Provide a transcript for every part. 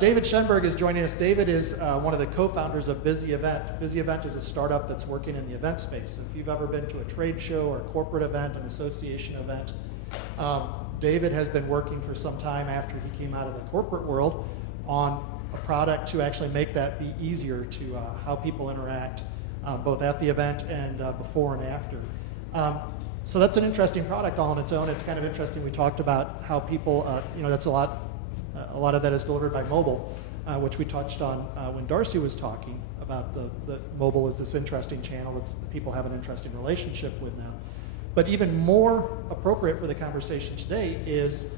David Schenberg is joining us. David is one of the co-founders of BusyEvent. BusyEvent is a startup that's working in the event space. If you've ever been to a trade show or a corporate event, an association event, David has been working for some time after he came out of the corporate world on a product to actually make that be easier to how people interact both at the event and before and after. So that's an interesting product all on its own. It's kind of interesting. We talked about how people, that's a lot of that is delivered by mobile, which we touched on when Darcy was talking about the mobile is this interesting channel that people have an interesting relationship with now. But even more appropriate for the conversation today is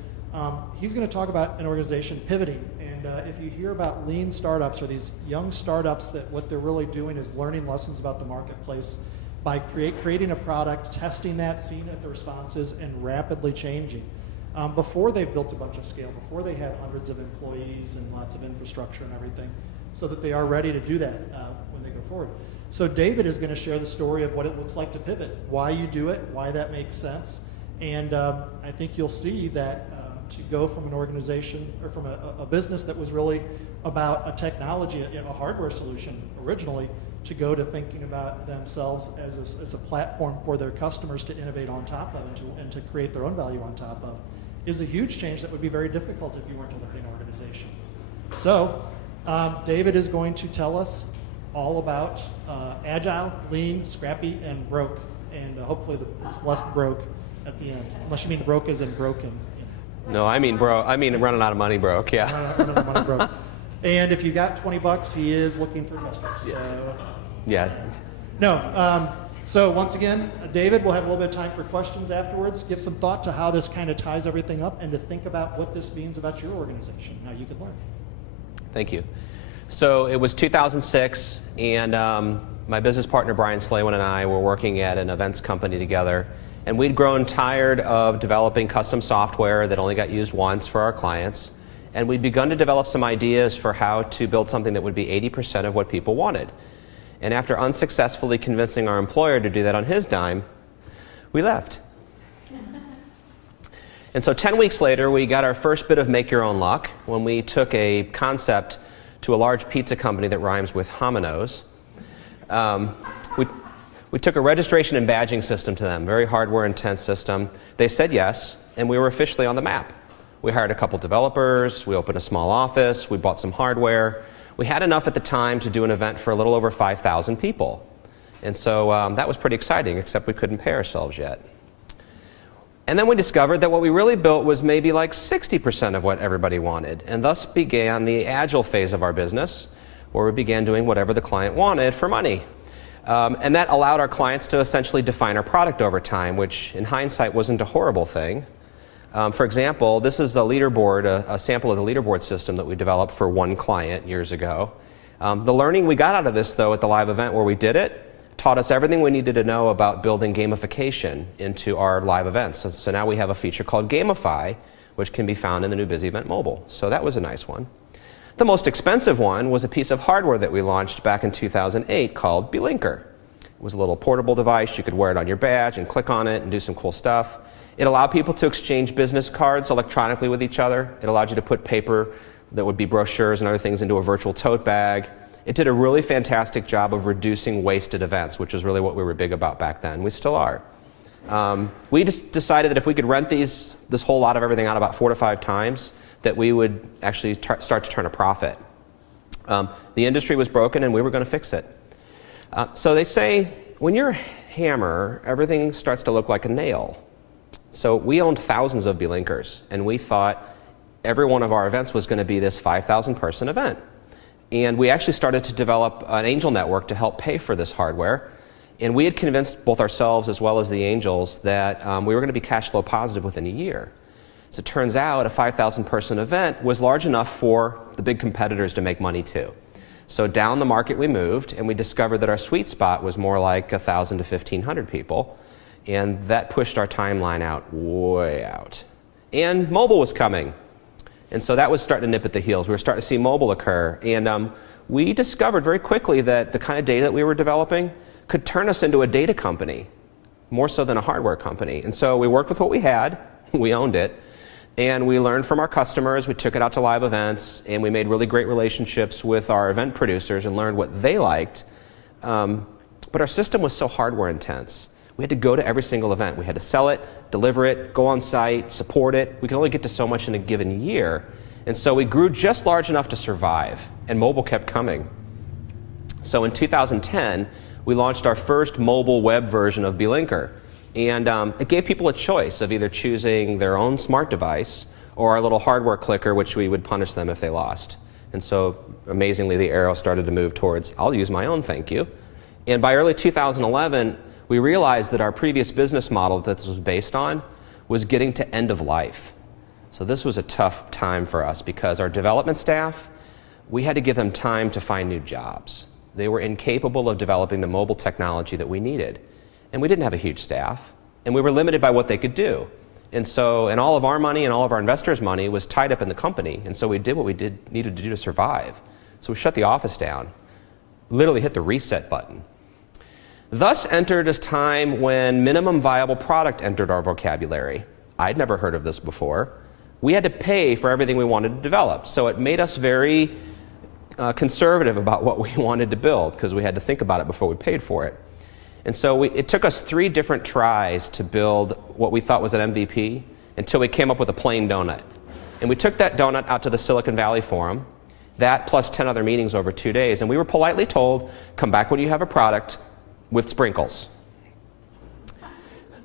he's going to talk about an organization pivoting. And if you hear about lean startups or these young startups, that what they're really doing is learning lessons about the marketplace by creating a product, testing that, seeing what the response is, and rapidly changing. Before they've built a bunch of scale, before they have hundreds of employees and lots of infrastructure and everything, so that they are ready to do that when they go forward. So David is going to share the story of what it looks like to pivot, why you do it, why that makes sense, and I think you'll see that to go from an organization or from a business that was really about a technology, a hardware solution originally, to go to thinking about themselves as a platform for their customers to innovate on top of and to create their own value on top of, is a huge change that would be very difficult if you weren't a learning organization. So David is going to tell us all about agile, lean, scrappy, and broke. And hopefully it's less broke at the end, unless you mean broke as in broken. No, I mean running out of money broke, yeah. Running out of money broke. And if you got $20, he is looking for investors. So, yeah. No. So once again, David, we'll have a little bit of time for questions afterwards. Give some thought to how this kind of ties everything up and to think about what this means about your organization, how you could learn. Thank you. So it was 2006, and my business partner Brian Slaywin and I were working at an events company together, and we'd grown tired of developing custom software that only got used once for our clients, and we'd begun to develop some ideas for how to build something that would be 80% of what people wanted. And after unsuccessfully convincing our employer to do that on his dime, we left. And so 10 weeks later, we got our first bit of make your own luck when we took a concept to a large pizza company that rhymes with Hominos. We took a registration and badging system to them, very hardware intense system. They said yes, and we were officially on the map. We hired a couple developers, we opened a small office, we bought some hardware. We had enough at the time to do an event for a little over 5,000 people. And so that was pretty exciting, except we couldn't pay ourselves yet. And then we discovered that what we really built was maybe like 60% of what everybody wanted. And thus began the agile phase of our business, where we began doing whatever the client wanted for money. And that allowed our clients to essentially define our product over time, which in hindsight wasn't a horrible thing. For example, this is the leaderboard, a sample of the leaderboard system that we developed for one client years ago. The learning we got out of this, though, at the live event where we did it, taught us everything we needed to know about building gamification into our live events. So now we have a feature called Gamify, which can be found in the new BusyEvent Mobile. So that was a nice one. The most expensive one was a piece of hardware that we launched back in 2008 called Belinker. It was a little portable device. You could wear it on your badge and click on it and do some cool stuff. It allowed people to exchange business cards electronically with each other. It allowed you to put paper that would be brochures and other things into a virtual tote bag. It did a really fantastic job of reducing waste at events, which is really what we were big about back then. We still are. We just decided that if we could rent this whole lot of everything out about 4 to 5 times, that we would actually start to turn a profit. The industry was broken and we were going to fix it. So they say when you're a hammer, everything starts to look like a nail. So we owned thousands of Belinkers, and we thought every one of our events was going to be this 5,000 person event. And we actually started to develop an angel network to help pay for this hardware. And we had convinced both ourselves as well as the angels that we were going to be cash flow positive within a year. As it turns out, a 5,000 person event was large enough for the big competitors to make money too. So down the market we moved, and we discovered that our sweet spot was more like 1,000 to 1,500 people. And that pushed our timeline out, way out. And mobile was coming. And so that was starting to nip at the heels. We were starting to see mobile occur. And we discovered very quickly that the kind of data that we were developing could turn us into a data company, more so than a hardware company. And so we worked with what we had. We owned it. And we learned from our customers, we took it out to live events, and we made really great relationships with our event producers and learned what they liked. But our system was so hardware intense. We had to go to every single event. We had to sell it, deliver it, go on site, support it. We could only get to so much in a given year. And so we grew just large enough to survive, and mobile kept coming. So in 2010, we launched our first mobile web version of BLinker. And it gave people a choice of either choosing their own smart device or our little hardware clicker, which we would punish them if they lost. And so, amazingly, the arrow started to move towards, I'll use my own, thank you. And by early 2011, we realized that our previous business model that this was based on was getting to end of life. So this was a tough time for us because our development staff, we had to give them time to find new jobs. They were incapable of developing the mobile technology that we needed. And we didn't have a huge staff, and we were limited by what they could do. And so, and all of our money and all of our investors' money was tied up in the company, and so we did what we needed to do to survive. So we shut the office down, literally hit the reset button. Thus entered a time when minimum viable product entered our vocabulary. I'd never heard of this before. We had to pay for everything we wanted to develop, so it made us very conservative about what we wanted to build, because we had to think about it before we paid for it. And so it took us 3 different tries to build what we thought was an MVP until we came up with a plain donut. And we took that donut out to the Silicon Valley Forum, that plus 10 other meetings over 2 days, and we were politely told, come back when you have a product with sprinkles.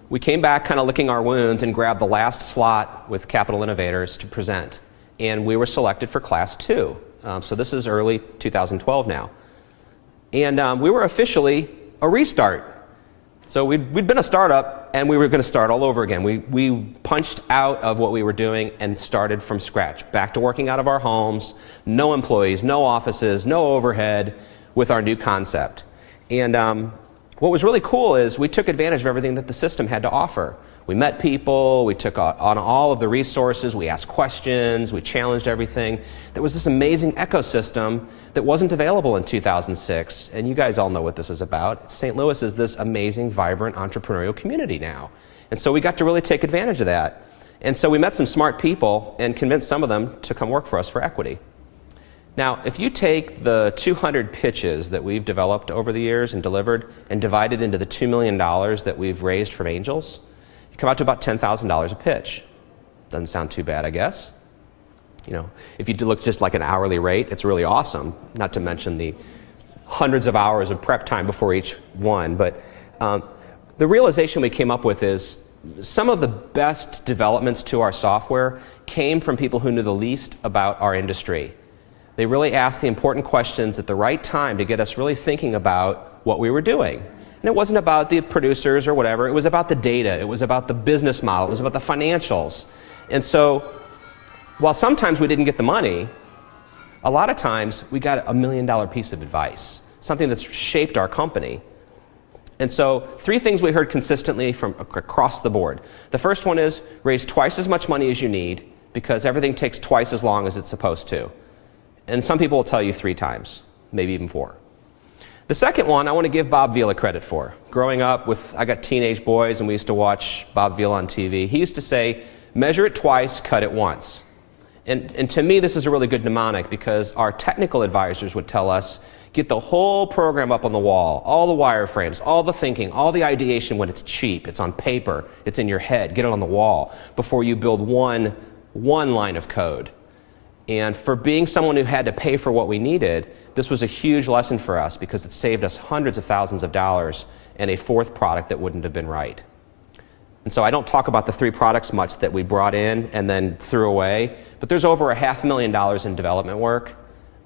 We came back kind of licking our wounds and grabbed the last slot with Capital Innovators to present. And we were selected for Class 2. So this is early 2012 now. And we were officially a restart. So we'd been a startup, and we were going to start all over again. We punched out of what we were doing and started from scratch, back to working out of our homes, no employees, no offices, no overhead, with our new concept. And what was really cool is we took advantage of everything that the system had to offer. We met people, we took on all of the resources, we asked questions, we challenged everything. There was this amazing ecosystem that wasn't available in 2006, and you guys all know what this is about. St. Louis is this amazing, vibrant entrepreneurial community now. And so we got to really take advantage of that. And so we met some smart people and convinced some of them to come work for us for equity. Now, if you take the 200 pitches that we've developed over the years and delivered and divide it into the $2 million that we've raised from angels, you come out to about $10,000 a pitch. Doesn't sound too bad, I guess. You know, if you look just like an hourly rate, it's really awesome, not to mention the hundreds of hours of prep time before each one. But the realization we came up with is some of the best developments to our software came from people who knew the least about our industry. They really asked the important questions at the right time to get us really thinking about what we were doing. And it wasn't about the producers or whatever, it was about the data, it was about the business model, it was about the financials. And so, while sometimes we didn't get the money, a lot of times we got $1 million piece of advice, something that's shaped our company. And so, 3 things we heard consistently from across the board. The first one is raise twice as much money as you need, because everything takes twice as long as it's supposed to. And some people will tell you 3 times, maybe even 4. The second one I want to give Bob Vila credit for. Growing up I got teenage boys and we used to watch Bob Vila on TV. He used to say, measure it twice, cut it once. And to me this is a really good mnemonic, because our technical advisors would tell us, get the whole program up on the wall, all the wireframes, all the thinking, all the ideation when it's cheap, it's on paper, it's in your head, get it on the wall before you build one line of code. And for being someone who had to pay for what we needed, this was a huge lesson for us, because it saved us hundreds of thousands of dollars and a 4th product that wouldn't have been right. And so I don't talk about the 3 products much that we brought in and then threw away, but there's over $500,000 in development work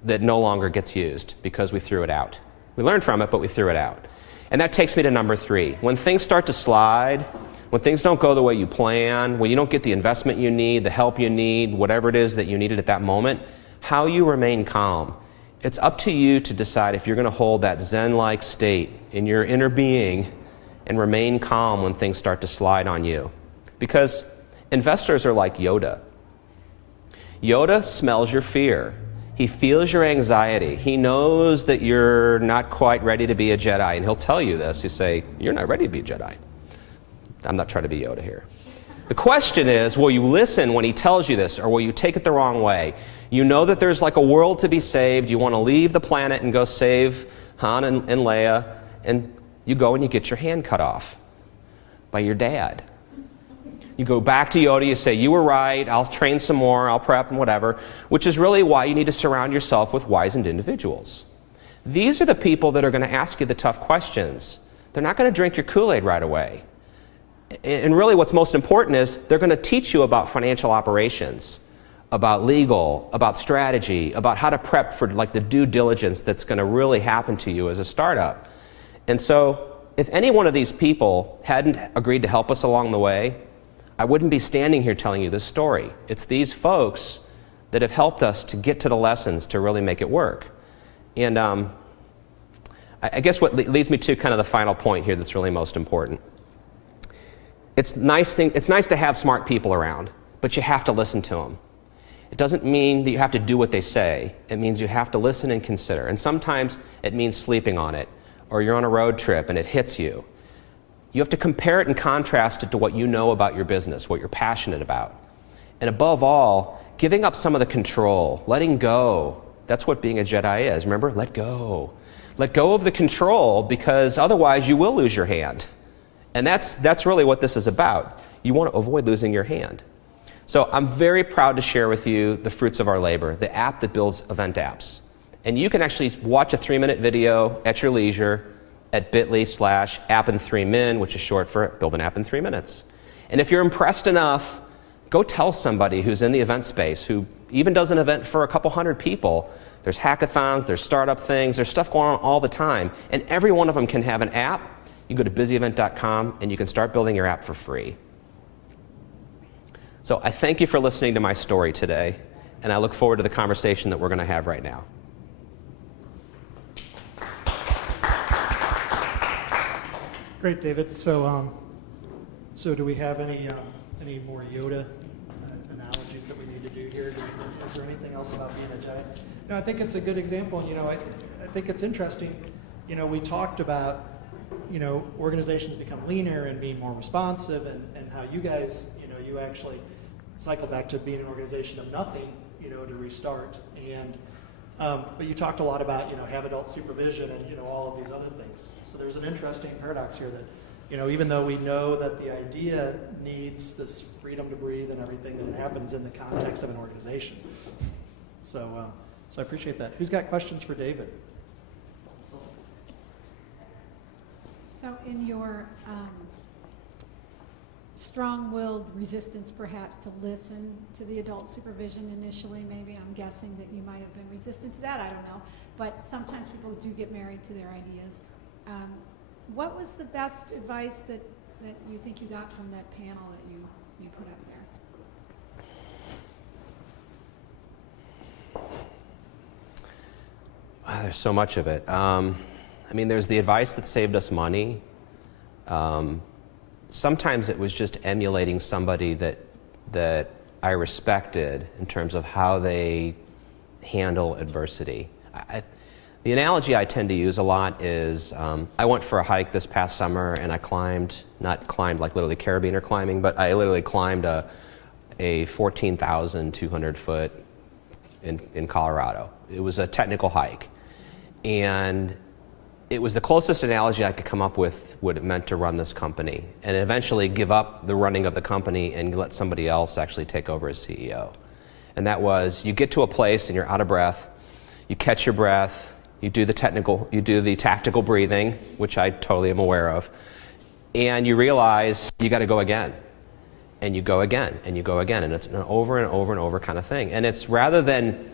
that no longer gets used because we threw it out. We learned from it, but we threw it out. And that takes me to number 3. When things start to slide, when things don't go the way you plan, when you don't get the investment you need, the help you need, whatever it is that you needed at that moment, how you remain calm. It's up to you to decide if you're going to hold that Zen-like state in your inner being and remain calm when things start to slide on you. Because investors are like Yoda. Yoda smells your fear. He feels your anxiety. He knows that you're not quite ready to be a Jedi, and he'll tell you this. He'll say, you're not ready to be a Jedi. I'm not trying to be Yoda here. The question is, will you listen when he tells you this, or will you take it the wrong way? You know that there's like a world to be saved. You want to leave the planet and go save Han and Leia, and you go and you get your hand cut off by your dad. You go back to Yoda, you say, you were right, I'll train some more, I'll prep and whatever, which is really why you need to surround yourself with wizened individuals. These are the people that are going to ask you the tough questions. They're not going to drink your Kool-Aid right away. And really what's most important is they're going to teach you about financial operations, about legal, about strategy, about how to prep for like the due diligence that's going to really happen to you as a startup. And so if any one of these people hadn't agreed to help us along the way, I wouldn't be standing here telling you this story. It's these folks that have helped us to get to the lessons to really make it work. And I guess what leads me to kind of the final point here that's really most important. It's nice to have smart people around, but you have to listen to them. It doesn't mean that you have to do what they say. It means you have to listen and consider. And sometimes it means sleeping on it, or you're on a road trip and it hits you. You have to compare it and contrast it to what you know about your business, what you're passionate about. And above all, giving up some of the control, letting go. That's what being a Jedi is. Remember? Let go. Let go of the control, because otherwise you will lose your hand. And that's really what this is about. You want to avoid losing your hand. So I'm very proud to share with you the fruits of our labor, the app that builds event apps. And you can actually watch a 3-minute video at your leisure at bit.ly/appin3min, which is short for build an app in 3 minutes. And if you're impressed enough, go tell somebody who's in the event space, who even does an event for a couple hundred people. There's hackathons, there's startup things, there's stuff going on all the time. And every one of them can have an app. You can go to BusyEvent.com and you can start building your app for free. So I thank you for listening to my story today, and I look forward to the conversation that we're going to have right now. Great, David. So do we have any more Yoda analogies that we need to do here? Is there anything else about being a Jedi? No, I think it's a good example, and I think it's interesting. We talked about organizations become leaner and being more responsive, and how you guys you actually cycle back to being an organization of nothing to restart. And but you talked a lot about have adult supervision and all of these other things. So there's an interesting paradox here that even though we know that the idea needs this freedom to breathe and everything, that it happens in the context of an organization. So I appreciate that. Who's got questions for David? So in your strong-willed resistance, perhaps, to listen to the adult supervision initially, maybe, I'm guessing that you might have been resistant to that, I don't know. But sometimes people do get married to their ideas. What was the best advice that you think you got from that panel that you put up there? Wow, there's so much of it. There's the advice that saved us money. Sometimes it was just emulating somebody that I respected in terms of how they handle adversity. The analogy I tend to use a lot is I went for a hike this past summer and I not climbed like literally carabiner climbing, but I literally climbed a 14,200 foot in Colorado. It was a technical hike. And it was the closest analogy I could come up with what it meant to run this company and eventually give up the running of the company and let somebody else actually take over as CEO. And that was, you get to a place and you're out of breath, you catch your breath, you do the tactical breathing, which I totally am aware of, and you realize you got to go again. And you go again, and you go again, and it's an over and over and over kind of thing. And it's rather than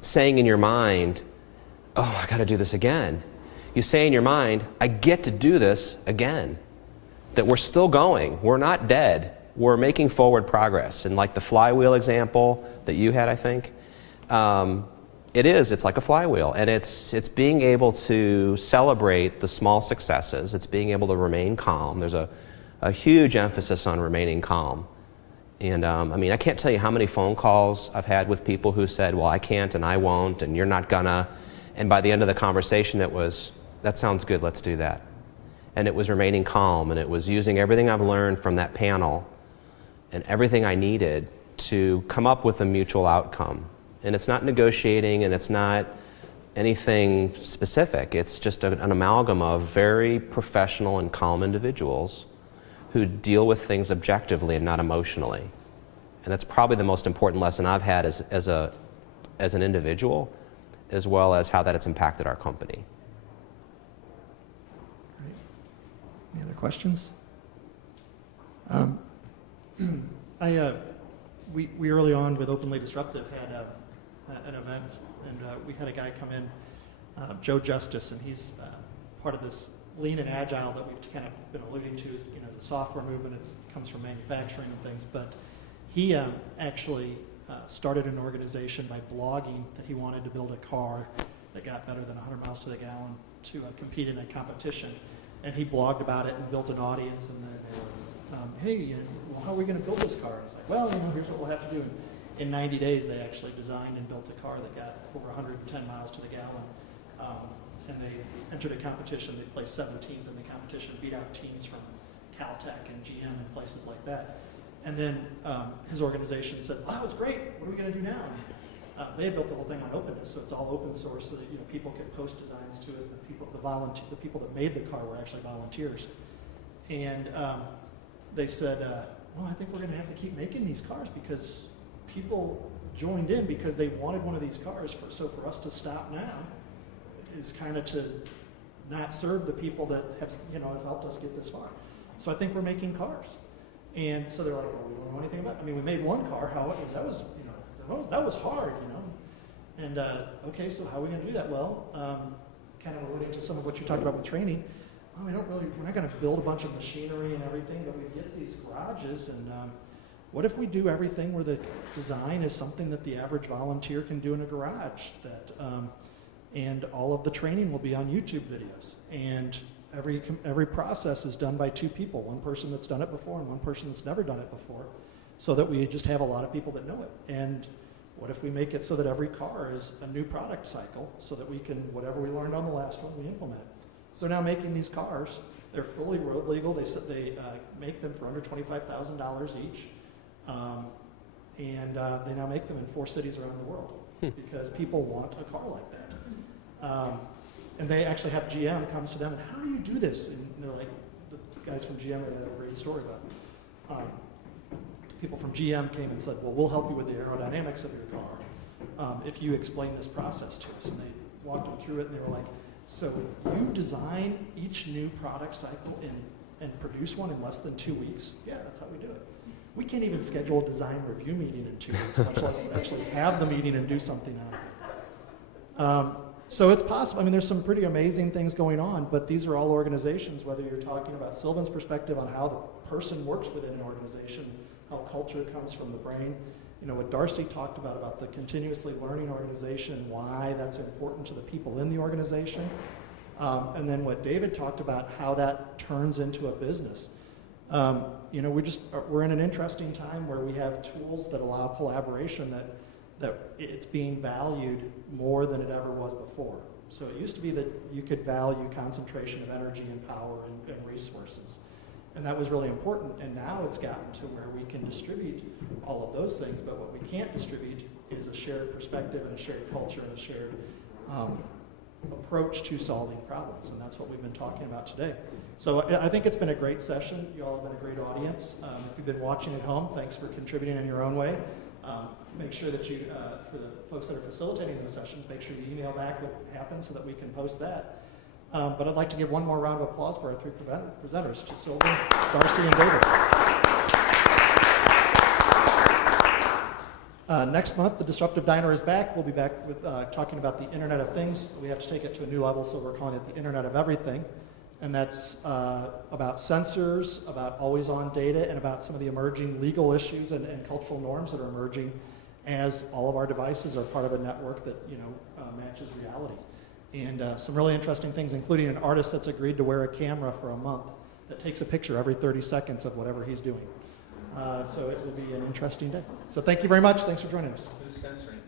saying in your mind, oh, I got to do this again, you say in your mind, I get to do this again. That we're still going. We're not dead. We're making forward progress. And like the flywheel example that you had, I think, it's like a flywheel. And it's being able to celebrate the small successes. It's being able to remain calm. There's a huge emphasis on remaining calm. And I can't tell you how many phone calls I've had with people who said, well, I can't and I won't and you're not gonna. And by the end of the conversation, it was, that sounds good, let's do that. And it was remaining calm, and it was using everything I've learned from that panel and everything I needed to come up with a mutual outcome. And it's not negotiating, and it's not anything specific. It's just an amalgam of very professional and calm individuals who deal with things objectively and not emotionally. And that's probably the most important lesson I've had as an individual, as well as how that it's impacted our company. Great. Any other questions? We early on with Openly Disruptive had an event, and we had a guy come in, Joe Justice, and he's part of this lean and agile that we've kind of been alluding to. You know, the software movement, it comes from manufacturing and things, but he actually started an organization by blogging that he wanted to build a car that got better than 100 miles to the gallon to compete in a competition. And he blogged about it and built an audience, and then they were, hey, well, how are we going to build this car? And he's like, well, here's what we'll have to do. In 90 days, they actually designed and built a car that got over 110 miles to the gallon. And they entered a competition. They placed 17th in the competition, beat out teams from Caltech and GM and places like that. And then his organization said, well, that was great. What are we going to do now? And, they had built the whole thing on openness, so it's all open source, so that people could post designs to it. The people that made the car were actually volunteers. And they said, well, I think we're going to have to keep making these cars because people joined in because they wanted one of these cars. So for us to stop now is kind of to not serve the people that have helped us get this far. So I think we're making cars. And so they're like, well, we don't know anything about it. I mean, we made one car. How that was, that was hard, And okay, so how are we going to do that? Well, kind of alluding to some of what you talked about with training. Well, we're not going to build a bunch of machinery and everything, but we get these garages, and what if we do everything where the design is something that the average volunteer can do in a garage? And all of the training will be on YouTube videos, and every process is done by two people, one person that's done it before and one person that's never done it before, so that we just have a lot of people that know it. And what if we make it so that every car is a new product cycle, so that we can, whatever we learned on the last one, we implement it. So now making these cars, they're fully road legal. They make them for under $25,000 each, and they now make them in 4 cities around the world because people want a car like that. And they actually have GM comes to them and, how do you do this? And they're like, the guys from GM had a great story about people from GM came and said, well, we'll help you with the aerodynamics of your car if you explain this process to us. And they walked them through it, and they were like, so you design each new product cycle and produce one in less than 2 weeks? Yeah, that's how we do it. We can't even schedule a design review meeting in 2 weeks, much less actually have the meeting and do something on it. So it's possible. I mean, there's some pretty amazing things going on, but these are all organizations, whether you're talking about Sylvan's perspective on how the person works within an organization, how culture comes from the brain. What Darcy talked about the continuously learning organization, why that's important to the people in the organization. And then what David talked about, how that turns into a business. We're in an interesting time where we have tools that allow collaboration that it's being valued more than it ever was before. So it used to be that you could value concentration of energy and power and resources. And that was really important, and now it's gotten to where we can distribute all of those things, but what we can't distribute is a shared perspective and a shared culture and a shared approach to solving problems, and that's what we've been talking about today. So I think it's been a great session. You all have been a great audience. If you've been watching at home, thanks for contributing in your own way. Make sure that you, for the folks that are facilitating those sessions, make sure you email back what happened so that we can post that. But I'd like to give one more round of applause for our 3 presenters, to Sylvan, Darcy, and David. Next month, the Disruptive Diner is back. We'll be back with talking about the Internet of Things. We have to take it to a new level, so we're calling it the Internet of Everything. And that's about sensors, about always-on data, and about some of the emerging legal issues and cultural norms that are emerging as all of our devices are part of a network that matches reality. And some really interesting things, including an artist that's agreed to wear a camera for a month that takes a picture every 30 seconds of whatever he's doing. So it will be an interesting day. So thank you very much. Thanks for joining us. Who's censoring?